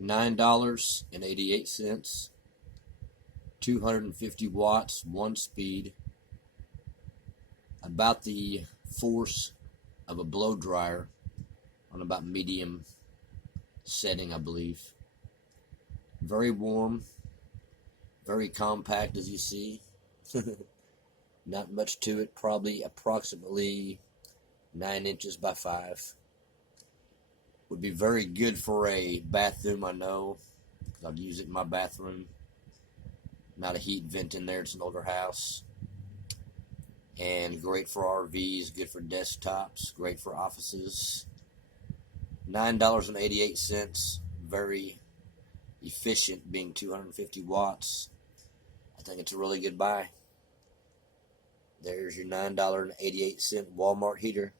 $9.88, 250 watts, 1 speed, about the force of a blow dryer on about medium setting, I believe. Very warm, very compact, as you see. Not much to it, probably approximately 9 inches by 5. Would be very good for a bathroom, I know, because I'd use it in my bathroom. Not a heat vent in there, it's an older house. And great for RVs, good for desktops, great for offices. $9.88, very efficient, being 250 watts. I think it's a really good buy. There's your $9.88 Walmart heater.